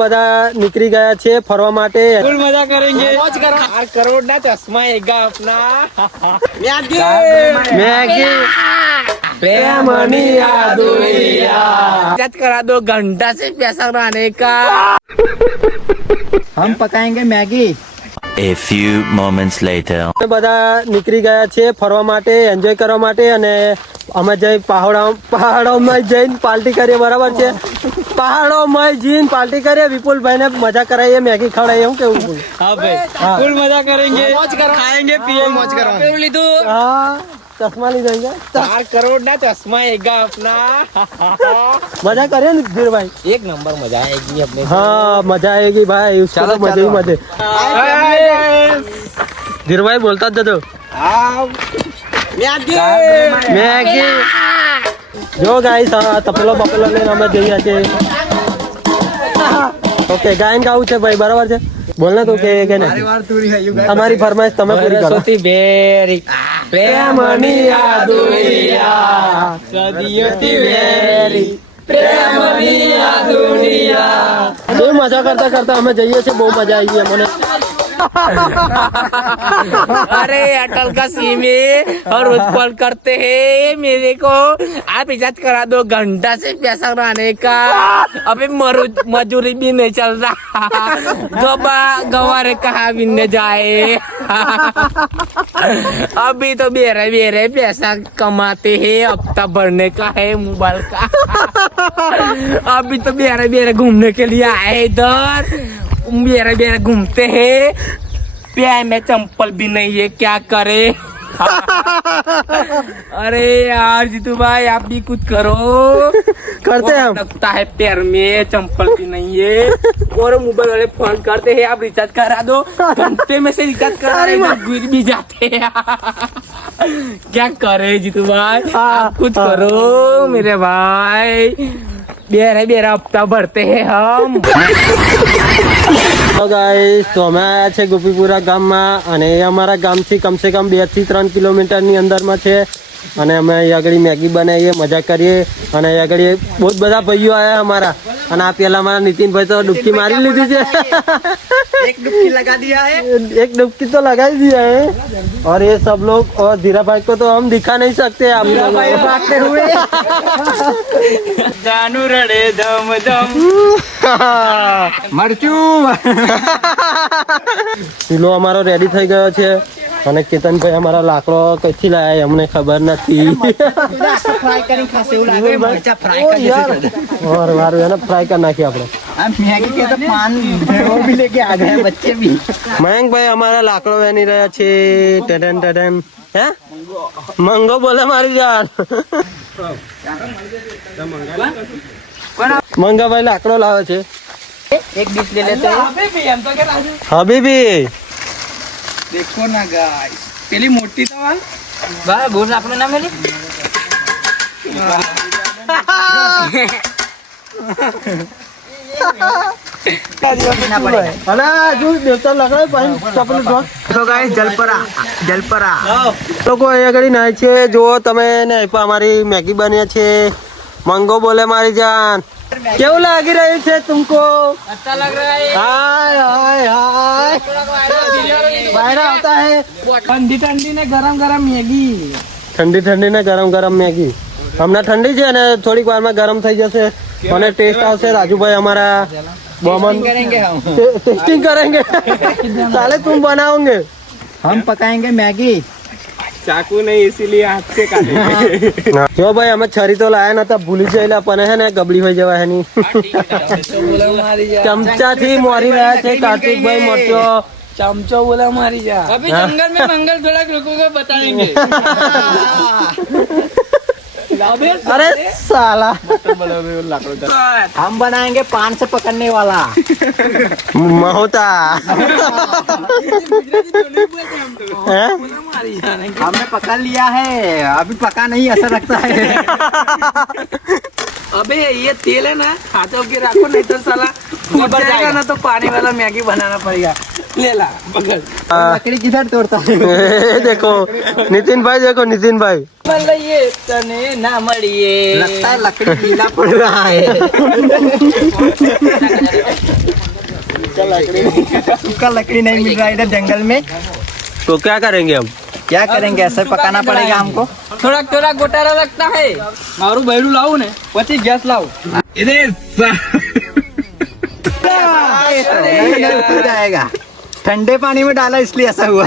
બધા નીકળી ગયા છે ફરવા માટે. ફૂલ મજા કરેંગે. 4 કરોड़ ના ચશ્मा आएगा अपना. मैगी प्रेमनी यादुनिया जज करा दो घंटा से पैसा बनाने का. हम पकाएंगे Maggi. A few moments later. બધા નીકળી ગયા છે ફરવા માટે, એન્જોય કરવા માટે. અને અમે જઈ પહાડોમાં જઈને પાર્ટી કરીએ. બરાબર છે, પહાડોમાં જઈને પાર્ટી કરીએ. વિપુલભાઈ ને મજા કરાવીએ, મેગી ખવડાવીએ. હું કેવું વિપુલ? हाँ भाई फुल मजा करेंगे. खाएंगे पिएंगे मौज करेंगे. લીધું. હા, ચશ્મા લઈ જઈએ. 4 करोड़ ना चश्मा आएगा अपना. મજા કરીએ ને ધીરભાઈ? एक नंबर मजा आएगी अपने. हाँ मजा आएगी भाई. उसको तो मजा ही मजे. ધીરભાઈ બોલતા જ જજો. મેગી જો ગાઈસ, તપેલો બપેલો લઈને અમે જઈએ છીએ. ઓકે, ગાયન ગાવું છે ભાઈ. બરાબર છે, બોલને તું કે નહીં. તમારી ફરમાઈશ તમે પૂરી કરો. બેરી પ્રેમની યાદુનિયા સદીઓથી વેરી પ્રેમની યાદુનિયા. બહુ મજા કરતા કરતા અમે જઈએ છીએ. બહુ મજા આવી અમને. अरे अटल का सीम है और रोज कॉल करते हैं मेरे को. आप रिचार्ज करा दो घंटा से पैसा बनाने का. अबे मजूरी भी नहीं चल रहा. गवारे कहाँ बिनने जाए. अभी तो बेरे पैसा कमाते हैं. हफ्ता भरने का है मोबाइल का. अभी तो बेरे घूमने के लिए आए इधर. बेरे घूमते हैं. पैर में चंपल भी नहीं है, क्या करे. अरे यार जीतू भाई आप भी कुछ करो. करते हैं हम. लगता है पैर में चंपल भी नहीं है. और मोबाइल वाले फोन करते हैं आप रिचार्ज करा दो. घंटे में से रिचार्ज करा रहे गिर भी जाते हैं. क्या करे जीतू भाई आप कुछ करो मेरे भाई. बेरा हफ्ता भरते हैं हम. તો ગાઈસ, તો અમે આવ્યા છે ગોપીપુરા ગામમાં. અને એ અમારા ગામથી કમસે કમ 2 થી 3 કિલોમીટરની અંદરમાં છે. અને અમે અહીં આગળ મેગી બનાવીએ, મજા કરીએ. અને અહીં આગળ બહુ બધા ભાઈઓ આવ્યા અમારા. અને આ પેલા અમારા નીતિનભાઈ તો ડૂબકી મારી લીધી છે. एक डुबकी लगा दिया है. एक डुबकी तो लगा ही दिया है. और ये सब लोग, और धीरा भाई को तो हम दिखा नहीं सकते. आप भाई भागते हुए. जानू रड़े धम धम. मरचू. ચૂલો અમારો રેડી થઈ ગયો છે. અને કેતનભાઈ અમારા લાકડો કઈથી લાયા અમને ખબર નથી. फ्राई करें खासे उड़ा मरचा फ्राई कर जैसे. और वारू है ना, फ्राई कर नाखी આપણે. हम मैगी के तो पान वो भी लेके आ गए बच्चे भी. મયંકભાઈ અમારા લાકડો વેની રહ્યા છે. ટડન ટડન. હે મંગો બોલે મારી જાન. મંગાભાઈ લાકડો લાવે છે. एक डिश ले लेते हैं. હબીબી देखो ना गाइस, पहली मोटी सवाल भाई भूल आपने ना मिली. અને જો દેવતા લાકડો પાણી ચપલું ધો. तो गाइस जलपरा લોકો અહીંયા આગળ નાય છે. જો તમે ને અમારી મેગી બની છે. મંગો બોલે મારી જાન. કેવું લાગી રહ્યું છે તુમકો? अच्छा लग रहा है. हाय हाय हाय. વાયરા આવતા હે. ठंडी ठंडी ने गरम गरम मैगी. ઠંડી ઠંડી ને ગરમ ગરમ મેગી. હમણાં ઠંડી છે ને થોડીક વારમાં ગરમ થઈ જશે. અને ટેસ્ટ આવશે. રાજુભાઈ અમારા બોમન करेंगे हम. टेस्टिंग करेंगे. साले तुम बनाओगे. हम पकाएंगे मैगी. चाकू नहीं इसीलिए हाथ से काटे. જો ભાઈ અમે છરી તો લાયા નતા, ભૂલી જયેલા. પણ હે ને ગબડી હોય જવા એની. ચમચા થી મોરી રહ્યા છે કાર્તિકભાઈ મોટો. चमचो बोला मारी जा. अभी जंगल में मंगल थोड़ा रुकोगे बताएंगे. अरे साला हम बनाएंगे पान से पकड़ने वाला. होता हैं? हमने पकड़ लिया है. अभी पका नहीं, असर रखता है. अबे ये तेल है ना, हाथों के रखो नहीं तो साला फूट जाएगा ना. तो पानी वाला मैगी बनाना पड़ेगा. ले ला पकड़. लकड़ी किधर तोड़ता है? देखो नितिन भाई, देखो नितिन भाई. ये तने ना मरिए. लगता है लकड़ी गीला पड़ रहा है. सूखा लकड़ी नहीं मिल रहा है इधर जंगल में, तो क्या करेंगे हम? क्या करेंगे? ऐसे पकाना पड़ेगा हमको। થોડાક થોડાક ગોટાળા લગતા હે મારું બૈરું લાવું ને પછી ગેસ લાવું हो जाएगा, ठंडे पानी में डाला इसलिए ऐसा हुआ।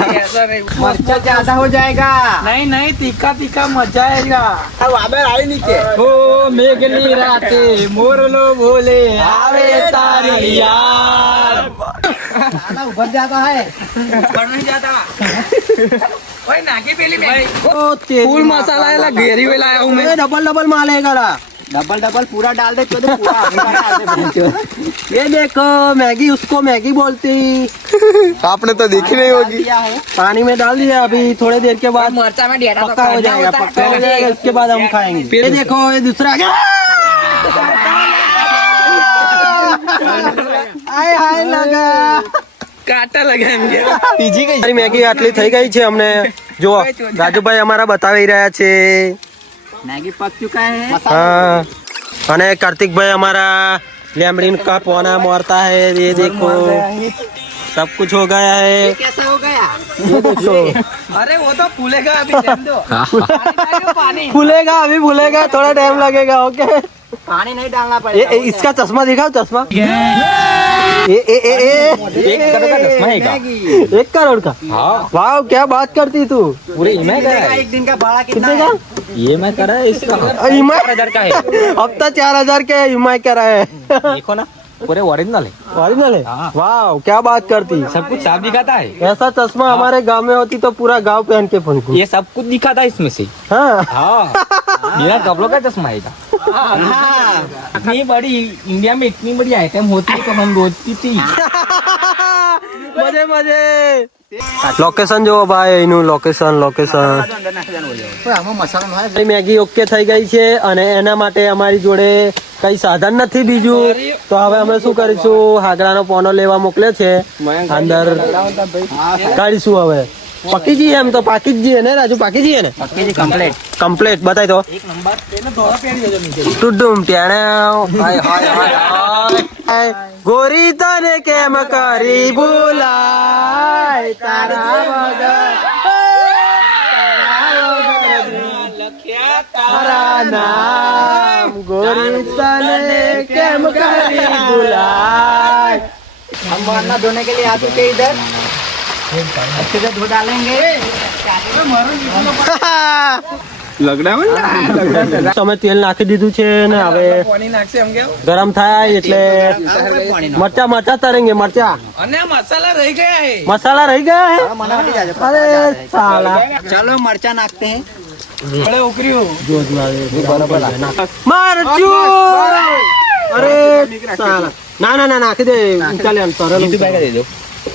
मर्चा ज्यादा हो जाएगा। નહીં નહીં તીખા તીખા મજા આएगा वादळ आई नीचे। ओ मेघनी राते मोरलो बोले आवे तारी यार खाना उभर जाता है। पर नहीं जाता ओए नाकी पेली में ओ तेरी फूल मसाला है ला घेरी में लाया हूं मैं डबल डबल माल है करा। डबल डबल पूरा डाल दे तो पूरा आगे डाल दे बहनचोद। ये देखो मैगी, उसको मैगी बोलती। आपने तो देखी नहीं होगी। दिया है। पानी में डाल दिया, अभी थोड़ी देर के बाद मरचा में डेरा पक्का हो जाएगा, पक्का हो जाएगा, उसके बाद हम खाएंगे। ये देखो ये दूसरा हाय हाय लगा કાટા લગાવી બીજી કઈ મારી મેગી આટલી થઈ ગઈ છે અમને જો રાજુભાઈ અમારા બતાવી રહ્યા છે मैगी पक चुका है। हाँ અને કાર્તિકભાઈ અમારા લેમડીન का पोना मारता है। ये देखो सब कुछ हो गया है। कैसा हो गया? ये देखो अरे वो तो फूलेगा अभी रहने दो पानी डालो पानी फूलेगा, अभी फूलेगा, थोड़ा टाइम लगेगा। ओके पानी नहीं डालना ये पड़ेगा। इसका चश्मा दिखाओ, चश्मा ए एक करोड़ का चश्मा है का? मैगी 1 करोड़ का। वाह क्या बात करती तू। पूरे ईएमआई का देगा, है एक दिन का भाड़ा कितना कितने है? का ईएमआई करा है इसका ईएमआई 4000 का है हफ्ता 4000 के ईएमआई करा है। देखो ना पूरे ओरिजिनल है ओरिजिनल है। वाह क्या बात करती। सब कुछ साफ दिखाता है ऐसा चश्मा हमारे गांव में होती तो पूरा गांव पहन के फंकू। ये सब कुछ दिखाता है इसमें से हाँ हाँ बिना कपड़ों का चश्मा है इतनी बड़ी इंडिया में इतनी बड़ी आइटम होती है तो हम रोजती थी मजे मजे। લોકેશન જો ભાઈ, એનું લોકેશન આમાં મસાલો ન હોય। મેગી ઓકે થઈ ગઈ છે અને એના માટે અમારી જોડે કઈ સાધન નથી બીજું, તો હવે અમે શું કરીશું, હાગડાનો પોનો લેવા મોકલે છે, અંદર કાઢીશું। હવે પકી જઈએ, એમ તો પાકી જ જઈએ ને રાજુ, પાકી જઈએ ને કમ્પ્લીટ। કમ્પ્લીટ બતાવી દો। ટુડુમ ટેણે હાય હાય હાય હાય ગોરી તને કેમ કરી ભૂલાય તારા વગર તારા નામ ગોરી તને કેમ કરી ભૂલાય। हम वरना धोने के लिए आ चुके इधर, अच्छे से धो डालेंगे। તમે તેલ નાખી દીધું છે ને હવે ગરમ થાય એટલે મરચા મરચા તરેંગે મરચા। અને મસાલા રહી ગયા है મસાલા રહી ગયા હે। मना हटी जाए। અરે સાલા चलो मरचा नाखते हैं। बड़े उकरी हो મરચું અરે સાલા ના ના ના નાખી દે ચાલે એમ તરેલું दे दो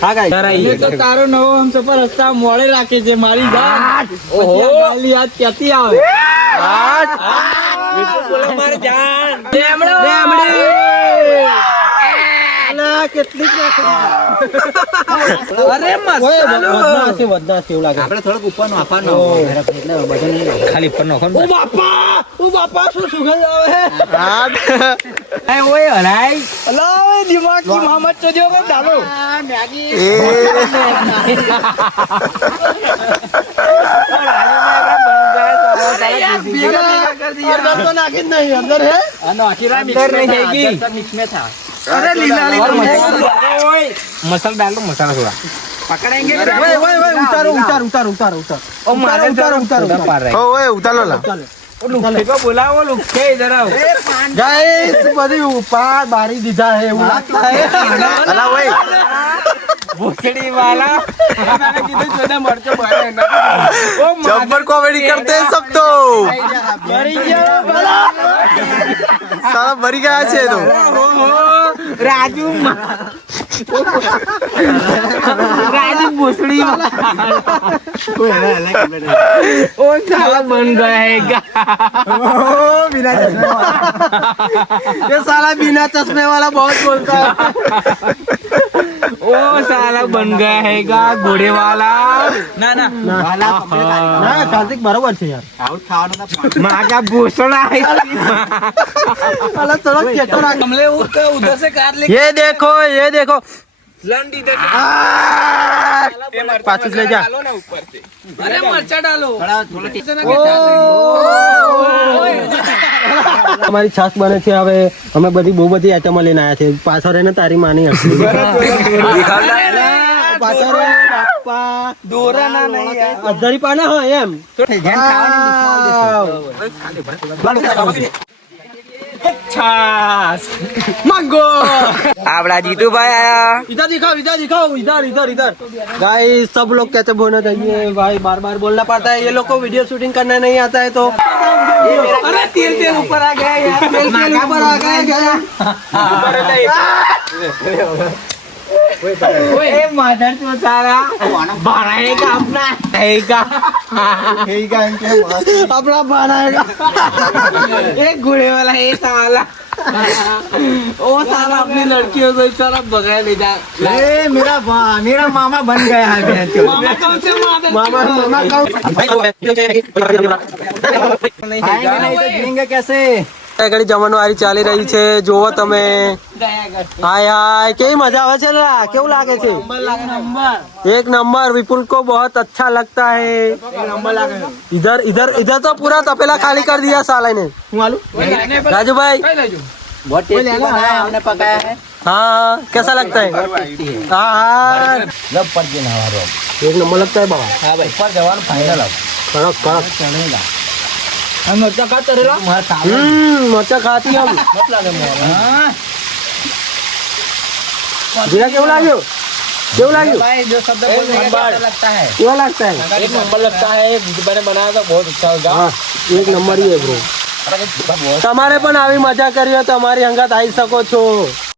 હા ગાય તો તારો નવો હમ સફર રસ્તા મોડે રાખે છે મારી જાન ઓહો ગાલી યાદ ક્યાંથી આવે બોલે મારી જાન લેમડો અલા કેટલીક નાખી અરે ઓય મસાલો વધના છે એવું લાગે। આપણે થોડુંક ઉપર નાખવાનું એટલે બધું નહીં નાખવાનું। ખાલી પર નખો ઓ બાપા શું સુગંધ આવે એ ઓય હરાઈ અલા ઓય દિમાગ કી મોહમ્મદ ચોદ્યો કો ડાલો अंदर तो नाखी જ નહીં, અંદર હે अंदर रहेगी मिक्स में था। अरे लीला मसाला डाल दो मसाला थोड़ा पकड़ेंगे ઓય ઓય ઓય ઉતારો ઉતાર ઉતાર ઉતાર ઉતાર ओ मारे उतारो, उतारो, उतारो। पार रहे ओए उतारो ला। लुक्के को बुलाओ लुक्के इधर आओ ગાઈસ બધી ઉપાડ બારી દીધા હે એવું લાગતા હે। अला ओए भोसड़ी वाला मैंने किधर चोदा मरचो मारे ना ओ जब्बर कॉमेडी करते हैं सब तो। मरी गया वाला साला मरी गया छे तो। राजू राजू भोसड़ी वाला ओ साला बन गएगा बिना चश्मे वाला ये साला बिना चश्मे वाला बहुत बोलता है। ओ साला बन गएगा घोड़े वाला ना ना वाला ના કાર્તિક બરોબર છે યાર। आउट खाओ माँ का भोसड़ा है અલા ચલો કેતો રાખ। हमले उधर से काट ले ये देखो લંડ इधर પાછું જ લઈ જા. डालो ना ऊपर से अरे मरचा डालो અમારી છાશ બને છે હવે. અમે બધી બહુ બધી આઈટમો લઈને આવ્યા છે. પાછળ રહીને તારી માની હશે. પાછળ રહે બાપા. અધરી પાના હોય એમ. छास मंगो आपड़ा जीतू भाई आया इधर दिखाओ इधर गाइस सब लोग कहते बोलना चाहिए भाई. बार बार बोलना पड़ता है. ये लोग को वीडियो शूटिंग करना नहीं आता है तो अरे तेल ऊपर आ गया यार तेल ऊपर आ गया. ए मदर तो सारा बनाएगा अपना रहेगा अपना बनाएगा. एक घोड़े वाला ये साला वो साला अपनी लड़कियों को सारा भगाया ले जा मेरा मामा बन गया है बहन चोद. मामा कौन से मामा कौन खाएंगे नहीं तो जिएंगे कैसे? આગળ જમણવારી ચાલી રહી છે. જોવો તમે. હાય હાય કેવી મજા આવે છે. કેવું લાગે છે? एक नंबर. विपुल को बहुत अच्छा लगता है. इधर इधर इधर तो पूरा तपेला खाली कर दिया साला ने. राजू भाई बहुत टेस्टी बना है, हमने पकाया है. हाँ कैसा लगता है? हाँ जब पर दिन हमारा एक नंबर लगता है बाबा. हाँ भाई ऊपर जवान फाइनल अब कड़क कड़क. चढ़ेगा. हम मरचा का तरेला मरचा खाती हम. मत लगे मोर. हाँ जीरा केवं लाग्યું? केवं लाग्યું? भाई जो शब्द बोलने का कैसा लगता है? કેવો लगता है? एक नंबर लगता है मैंने बनाया था बहुत अच्छा होगा હા એક નંબર ही है બ્રો. તમારે પણ આવી મજા કરી હોય તો અમારી હંગાત આવી શકો છો.